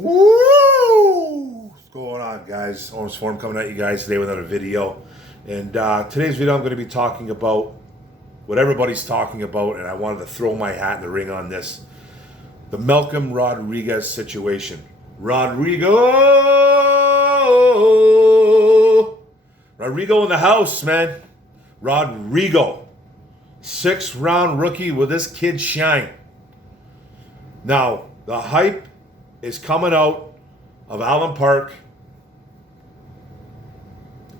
Woo! What's going on, guys? Owner's Forum coming at you guys today with another video. And today's video, I'm going to be talking about what everybody's talking about, and I wanted to throw my hat in the ring on this. The Malcolm Rodriguez situation. Rodrigo in the house, man. Rodrigo. 6th round rookie. Will this kid shine? Now, the hype is coming out of Allen Park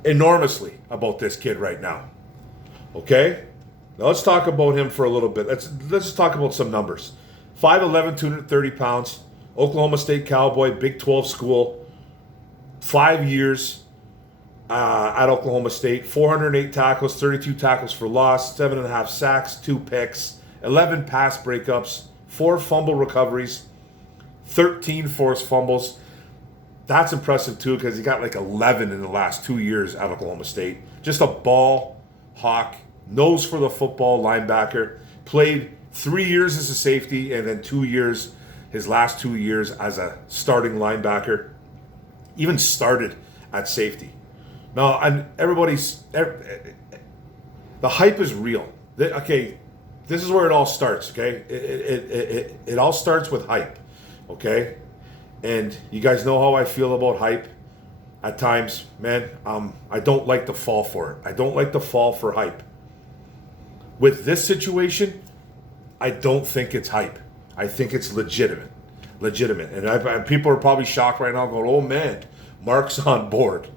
enormously about this kid right now. Okay? Now let's talk about him for a little bit. Let's just talk about some numbers. 5'11", 230 pounds, Oklahoma State Cowboy, Big 12 school, 5 years at Oklahoma State, 408 tackles, 32 tackles for loss, 7.5 sacks, 2 picks, 11 pass breakups, 4 fumble recoveries, 13 forced fumbles. That's impressive too, because he got like 11 in the last 2 years at Oklahoma State. Just a ball hawk, nose for the football, linebacker. Played 3 years as a safety and then 2 years, his last 2 years as a starting linebacker. Even started at safety. Now, and the hype is real. Okay, this is where it all starts. Okay, it all starts with hype. Okay, and you guys know how I feel about hype. At times, man, I don't like to fall for it. I don't like to fall for hype. With this situation, I don't think it's hype. I think it's legitimate. And people are probably shocked right now, going, "Oh man, Mark's on board."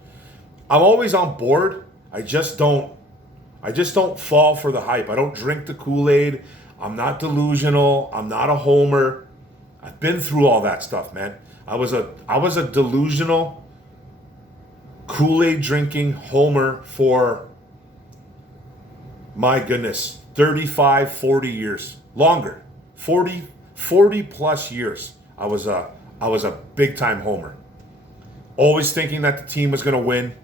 I'm always on board. I just don't fall for the hype. I don't drink the Kool-Aid. I'm not delusional. I'm not a homer. I've been through all that stuff, man. I was a delusional Kool-Aid drinking homer for, my goodness, 35, 40 years. Longer. 40 plus years. I was a big time homer. Always thinking that the team was going to win,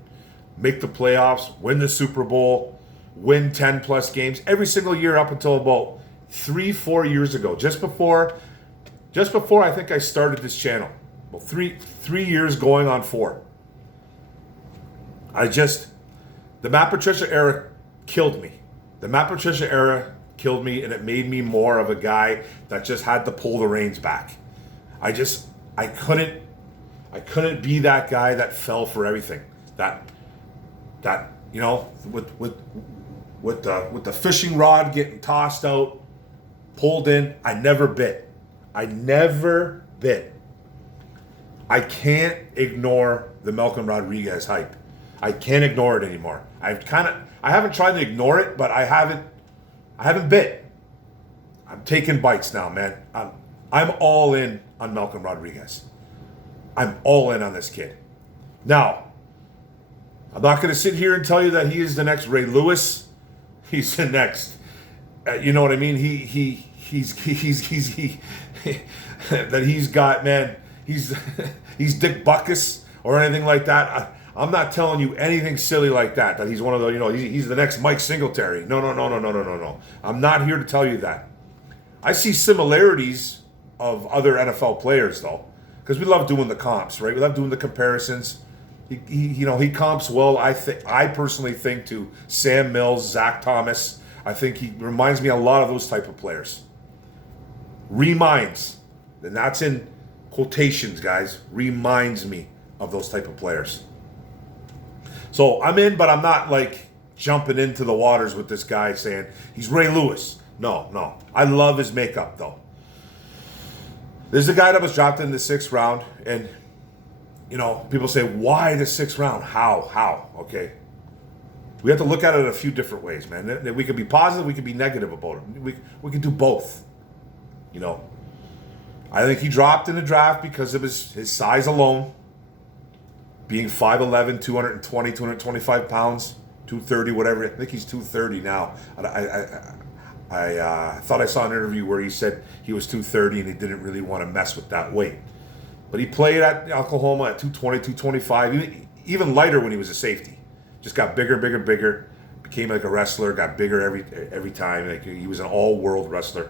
make the playoffs, win the Super Bowl, win 10 plus games every single year up until about 3-4 years ago. Just before I think I started this channel. Well, three years going on 4. The Matt Patricia era killed me. The Matt Patricia era killed me, and it made me more of a guy that just had to pull the reins back. I couldn't be that guy that fell for everything. That you know, with the fishing rod getting tossed out, pulled in, I never bit. I can't ignore the Malcolm Rodriguez hype. I can't ignore it anymore. I haven't tried to ignore it, but I haven't bit. I'm taking bites now, man. I'm all in on Malcolm Rodriguez. I'm all in on this kid. Now, I'm not going to sit here and tell you that he is the next Ray Lewis. He's the next. You know what I mean? He's that he's got, man. He's Dick Butkus or anything like that. I'm not telling you anything silly like that. That he's one of the, you know, he's the next Mike Singletary. No. I'm not here to tell you that. I see similarities of other NFL players though, because we love doing the comps, right? We love doing the comparisons. He comps well. I personally think to Sam Mills, Zach Thomas. I think he reminds me a lot of those type of players. Reminds, and that's in quotations, guys. Reminds me of those type of players. So I'm in, but I'm not like jumping into the waters with this guy saying he's Ray Lewis. No. I love his makeup though. There's a guy that was dropped in the 6th round, and you know, people say, why the 6th round? How? Okay. We have to look at it a few different ways, man. We could be positive, we could be negative about it. We can do both. You know, I think he dropped in the draft because of his size alone. Being 5'11", 220, 225 pounds, 230, whatever. I think he's 230 now. I thought I saw an interview where he said he was 230 and he didn't really want to mess with that weight. But he played at Oklahoma at 220, 225, even lighter when he was a safety. Just got bigger, became like a wrestler, got bigger every time. Like he was an all-world wrestler.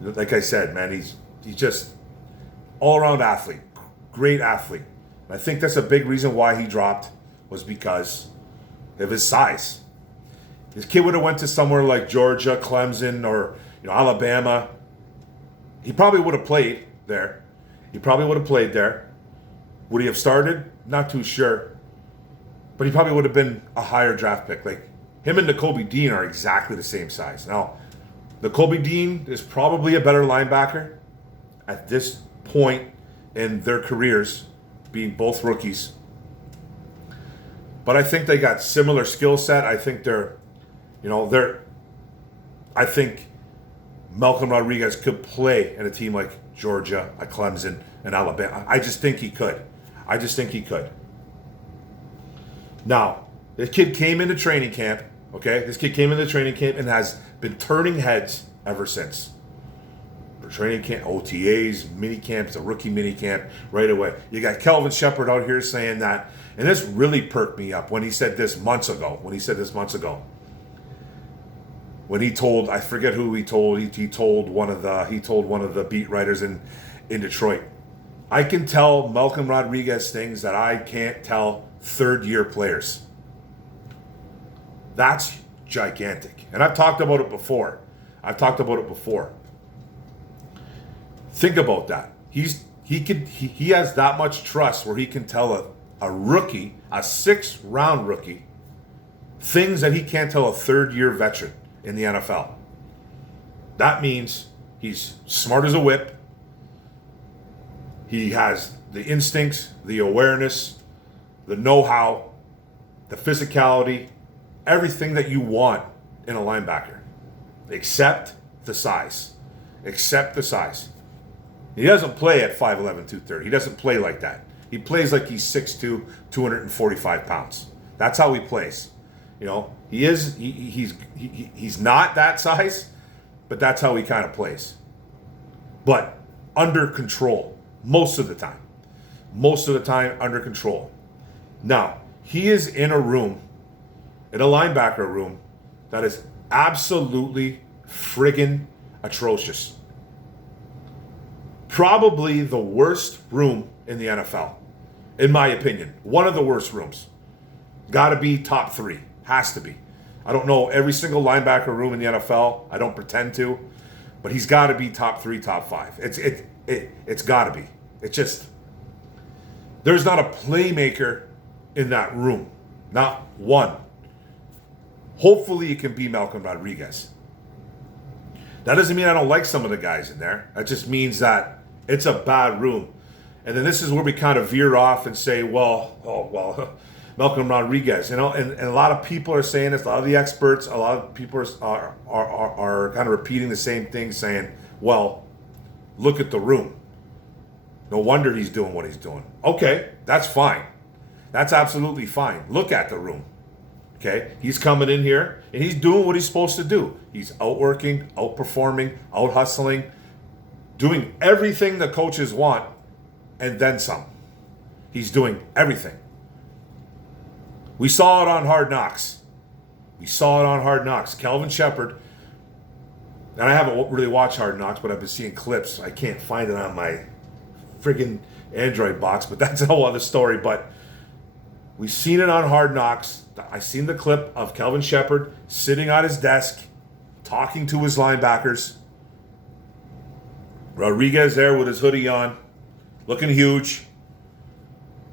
Like I said, man, he's just all-around athlete, great athlete. And I think that's a big reason why he dropped was because of his size. This kid would have went to somewhere like Georgia, Clemson, or Alabama. He probably would have played there. Would he have started? Not too sure. But he probably would have been a higher draft pick. Like, him and Nakobe Dean are exactly the same size. Now, Nakobe Dean is probably a better linebacker at this point in their careers, being both rookies. But I think they got similar skill set. I think I think Malcolm Rodriguez could play in a team like Georgia, Clemson, and Alabama. I just think he could. Now, this kid came into training camp, okay? This kid came into training camp and has been turning heads ever since. For training camp, OTAs, mini camps, a rookie mini camp, right away. You got Kelvin Shepherd out here saying that, and this really perked me up when he said this months ago. When he told, I forget who he told. He told one of the beat writers in Detroit. I can tell Malcolm Rodriguez things that I can't tell third-year players. That's gigantic. And I've talked about it before. Think about that. He has that much trust where he can tell a rookie, a sixth-round rookie, things that he can't tell a third-year veteran in the NFL. That means he's smart as a whip. He has the instincts, the awareness, the know-how, the physicality, everything that you want in a linebacker, except the size. He doesn't play at 5'11", 230. He doesn't play like that. He plays like he's 6'2", 245 pounds. That's how he plays. He's not that size, but that's how he kind of plays. But under control most of the time. Under control. Now, he is in a linebacker room that is absolutely friggin' atrocious. Probably the worst room in the NFL, in my opinion. One of the worst rooms. Got to be top 3. Has to be. I don't know every single linebacker room in the NFL. I don't pretend to. But he's got to be top 3, top 5. It's got to be. It's just, there's not a playmaker in that room. Not one. Hopefully it can be Malcolm Rodriguez. That doesn't mean I don't like some of the guys in there. That just means that it's a bad room. And then this is where we kind of veer off and say, Malcolm Rodriguez, and a lot of people are saying this, a lot of the experts, a lot of people are kind of repeating the same thing, saying, well, look at the room. No wonder he's doing what he's doing. Okay, that's fine. That's absolutely fine. Look at the room. Okay, he's coming in here and he's doing what he's supposed to do. He's outworking, outperforming, out hustling, doing everything the coaches want, and then some. He's doing everything. We saw it on Hard Knocks. Kelvin Shepherd, and I haven't really watched Hard Knocks, but I've been seeing clips. I can't find it on my friggin' Android box, but that's a whole other story. But we've seen it on Hard Knocks. I seen the clip of Kelvin Shepherd sitting at his desk, talking to his linebackers. Rodriguez there with his hoodie on, looking huge.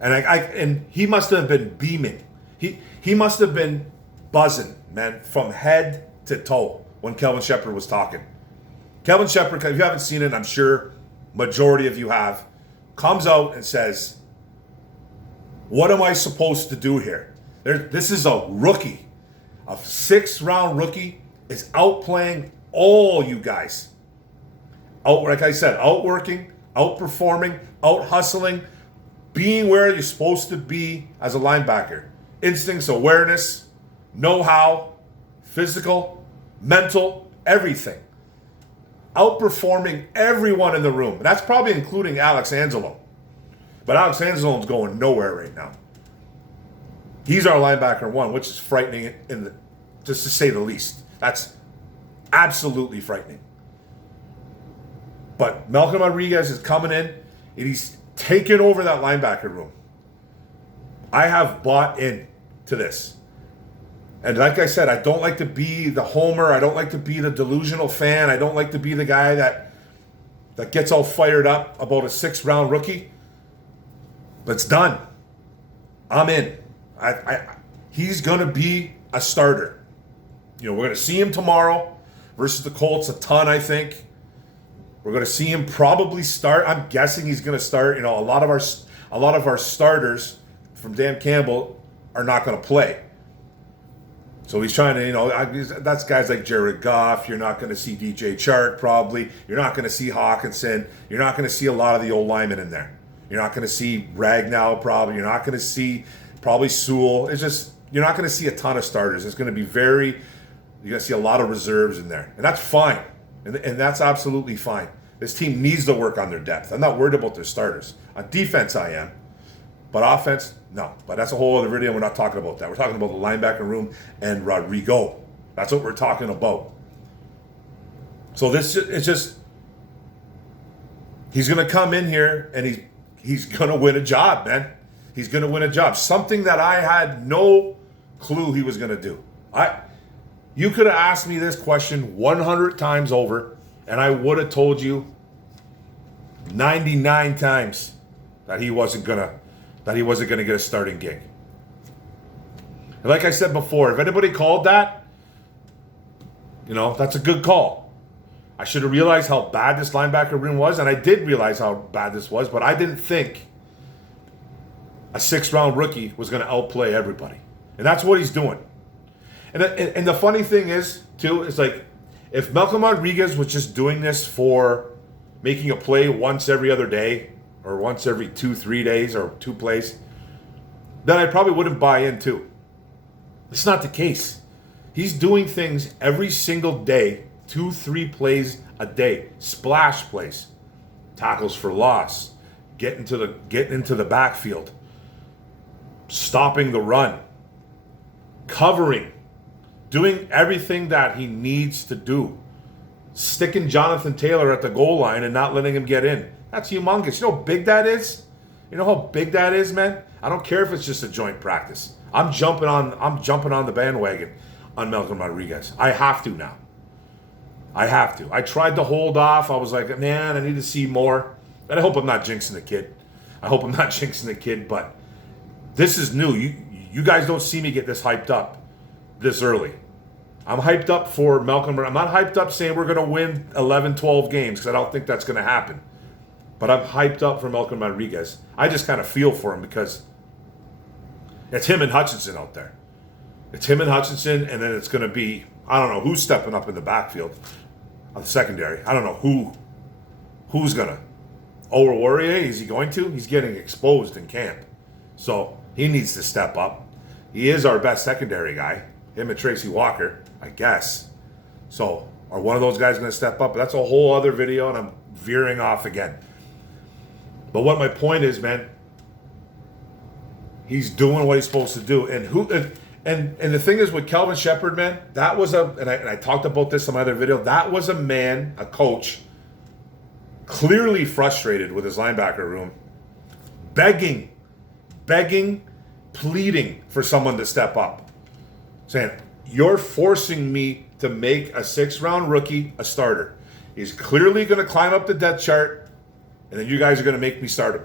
And he must have been beaming. He must have been buzzing, man, from head to toe when Kelvin Shepherd was talking. Kelvin Shepherd, if you haven't seen it, I'm sure majority of you have, comes out and says, what am I supposed to do here? This is a rookie. A 6th-round rookie is outplaying all you guys. Like I said, outworking, outperforming, out-hustling, being where you're supposed to be as a linebacker. Instincts, awareness, know-how, physical, mental, everything. Outperforming everyone in the room. And that's probably including Alex Anzalone. But Alex Anzalone's going nowhere right now. He's our linebacker 1, which is frightening, just to say the least. That's absolutely frightening. But Malcolm Rodriguez is coming in. and he's taken over that linebacker room. I have bought in to this. And like I said, I don't like to be the homer. I don't like to be the delusional fan. I don't like to be the guy that gets all fired up about a 6th-round rookie. But it's done. I'm in. He's going to be a starter. We're going to see him tomorrow versus the Colts a ton, I think. We're going to see him probably start. I'm guessing he's going to start. A lot of our starters from Dan Campbell are not going to play. So he's trying to, that's guys like Jared Goff. You're not going to see DJ Chark probably. You're not going to see Hawkinson. You're not going to see a lot of the old linemen in there. You're not going to see Ragnow probably. You're not going to see probably Sewell. It's just, you're not going to see a ton of starters. It's going to be you're going to see a lot of reserves in there. And that's fine. And that's absolutely fine. This team needs to work on their depth. I'm not worried about their starters. On defense, I am. But offense, no. But that's a whole other video. We're not talking about that. We're talking about the linebacker room and Rodrigo. That's what we're talking about. So it's just, he's going to come in here and he's going to win a job, man. He's going to win a job. Something that I had no clue he was going to do. You could have asked me this question 100 times over, and I would have told you 99 times that he wasn't gonna get a starting gig. And like I said before, if anybody called that, that's a good call. I should have realized how bad this linebacker room was, and I did realize how bad this was, but I didn't think a 6th-round rookie was going to outplay everybody. And that's what he's doing. And the funny thing is, too, is like, if Malcolm Rodriguez was just doing this for making a play once every other day, or once every 2-3 days, or 2 plays, then I probably wouldn't buy in, too. It's not the case. He's doing things every single day, 2-3 plays a day, splash plays, tackles for loss, getting into the backfield, stopping the run, covering, doing everything that he needs to do, sticking Jonathan Taylor at the goal line and not letting him get in. That's humongous. You know how big that is? You know how big that is, man? I don't care if it's just a joint practice. I'm jumping on the bandwagon on Malcolm Rodriguez. I have to now. I have to. I tried to hold off. I was like, man, I need to see more. And I hope I'm not jinxing the kid. But this is new. You guys don't see me get this hyped up this early. I'm hyped up for Malcolm. I'm not hyped up saying we're going to win 11, 12 games, because I don't think that's going to happen. But I'm hyped up for Malcolm Rodriguez. I just kind of feel for him because it's him and Hutchinson out there. It's him and Hutchinson, and then it's going to be, I don't know who's stepping up in the backfield of the secondary. I don't know who's going to. Oruwariye, is he going to? He's getting exposed in camp. So he needs to step up. He is our best secondary guy. Him and Tracy Walker, I guess. So are one of those guys going to step up? That's a whole other video, and I'm veering off again. But what my point is, man, he's doing what he's supposed to do. And the thing is with Kelvin Shepherd, man, that was and I talked about this in my other video, that was a coach, clearly frustrated with his linebacker room, begging, pleading for someone to step up. Saying, you're forcing me to make a 6th-round rookie a starter. He's clearly going to climb up the depth chart, and then you guys are going to make me start him.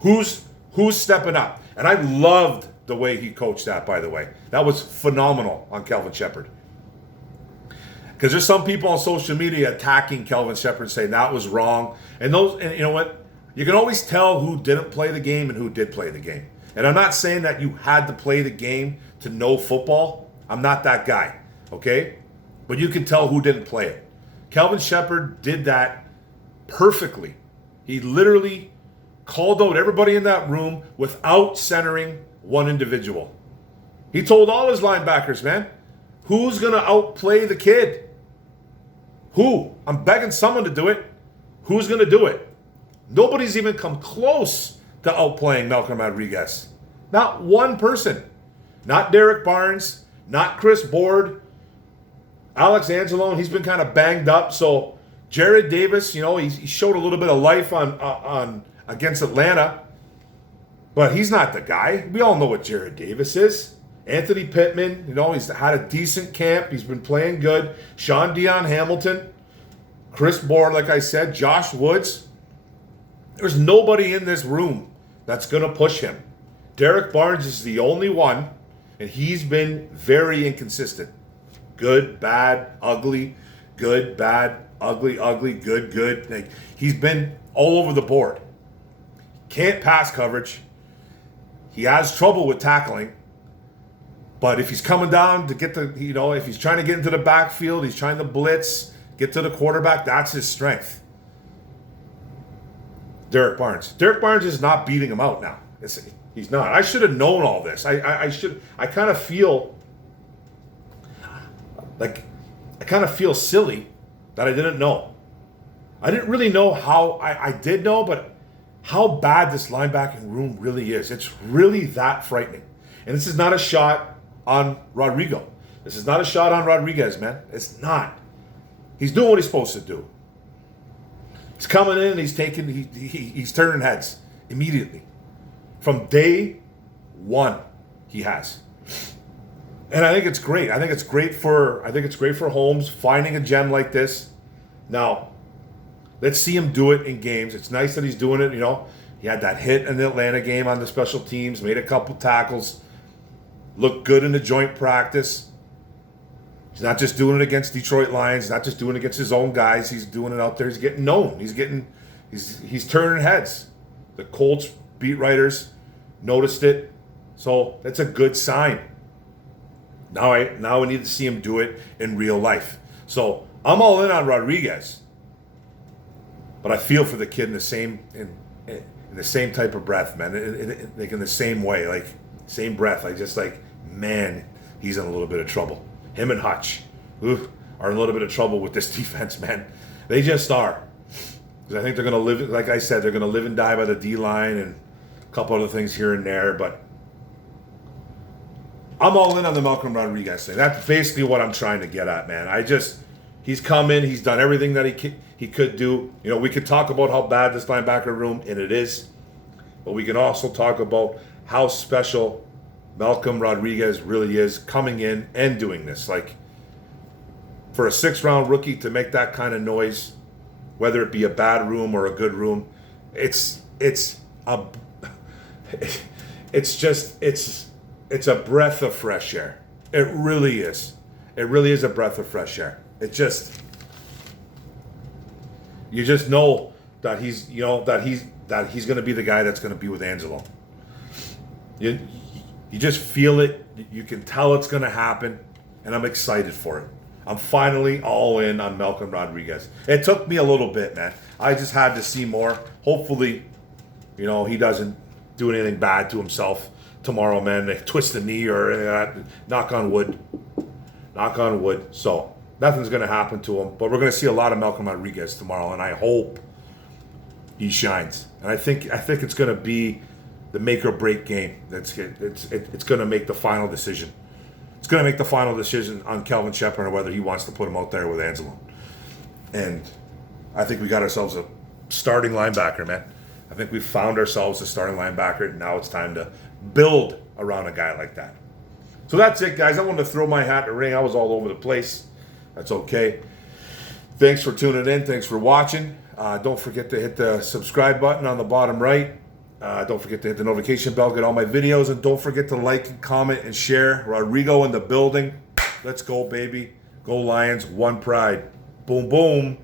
Who's stepping up? And I loved the way he coached that, by the way. That was phenomenal on Kelvin Shepherd. Because there's some people on social media attacking Kelvin Shepherd, saying that was wrong. And you know what? You can always tell who didn't play the game and who did play the game. And I'm not saying that you had to play the game to know football. I'm not that guy, okay? But you can tell who didn't play it. Kelvin Shepherd did that perfectly. He literally called out everybody in that room without centering one individual. He told all his linebackers, man, who's going to outplay the kid? Who? I'm begging someone to do it. Who's going to do it? Nobody's even come close to outplaying Malcolm Rodriguez. Not one person. Not Derek Barnes. Not Chris Board. Alex Angelone, he's been kind of banged up, so Jared Davis, he showed a little bit of life on against Atlanta, but he's not the guy. We all know what Jared Davis is. Anthony Pittman, he's had a decent camp. He's been playing good. Sean Dion Hamilton, Chris Bohr, like I said, Josh Woods. There's nobody in this room that's going to push him. Derek Barnes is the only one, and he's been very inconsistent. Good, bad, ugly, good, bad, ugly, ugly, good, good. Like, he's been all over the board. Can't pass coverage. He has trouble with tackling. But if he's coming down to get if he's trying to get into the backfield, he's trying to blitz, get to the quarterback, that's his strength. Derek Barnes. Derek Barnes is not beating him out now. He's not. I should have known all this. I kind of feel silly that I didn't know. I didn't really know how, I did know, but how bad this linebacking room really is. It's really that frightening. And this is not a shot on Rodrigo. This is not a shot on Rodriguez, man. It's not. He's doing what he's supposed to do. He's coming in and he's turning heads immediately. From day one, he has. And I think it's great. I think it's great for Holmes finding a gem like this. Now, let's see him do it in games. It's nice that he's doing it, He had that hit in the Atlanta game on the special teams, made a couple tackles, looked good in the joint practice. He's not just doing it against Detroit Lions, not just doing it against his own guys. He's doing it out there. He's getting known. He's turning heads. The Colts beat writers noticed it. So that's a good sign. Now we need to see him do it in real life. So I'm all in on Rodriguez. But I feel for the kid in the same type of breath, man. In the same way, like same breath. Man, he's in a little bit of trouble. Him and Hutch are in a little bit of trouble with this defense, man. They just are. Because I think they're going to live, like I said, they're going to live and die by the D-line and a couple other things here and there. But I'm all in on the Malcolm Rodriguez thing. That's basically what I'm trying to get at, man. He's come in. He's done everything that he could do. We could talk about how bad this linebacker room, and it is. But we can also talk about how special Malcolm Rodriguez really is coming in and doing this. Like, for a 6th-round rookie to make that kind of noise, whether it be a bad room or a good room, it's a breath of fresh air. It really is. It really is a breath of fresh air. You just know that he's going to be the guy that's going to be with Angelo. You just feel it. You can tell it's going to happen, and I'm excited for it. I'm finally all in on Malcolm Rodriguez. It took me a little bit, man. I just had to see more. Hopefully, he doesn't do anything bad to himself tomorrow, man. They twist the knee or anything like that. Knock on wood. Knock on wood. So, nothing's going to happen to him. But we're going to see a lot of Malcolm Rodriguez tomorrow, and I hope he shines. And I think it's going to be the make or break game. It's going to make the final decision. It's going to make the final decision on Kelvin Shepard and whether he wants to put him out there with Angelo. And I think we got ourselves a starting linebacker, man. I think we found ourselves a starting linebacker, and now it's time to build around a guy like that. So that's it, guys. I wanted to throw my hat in the ring. I was all over the place. That's okay. Thanks for tuning in. Thanks for watching. Don't forget to hit the subscribe button on the bottom right. Don't forget to hit the notification bell, get all my videos, and don't forget to like and comment and share. Rodrigo in the building. Let's go, baby. Go Lions. One pride. Boom, boom.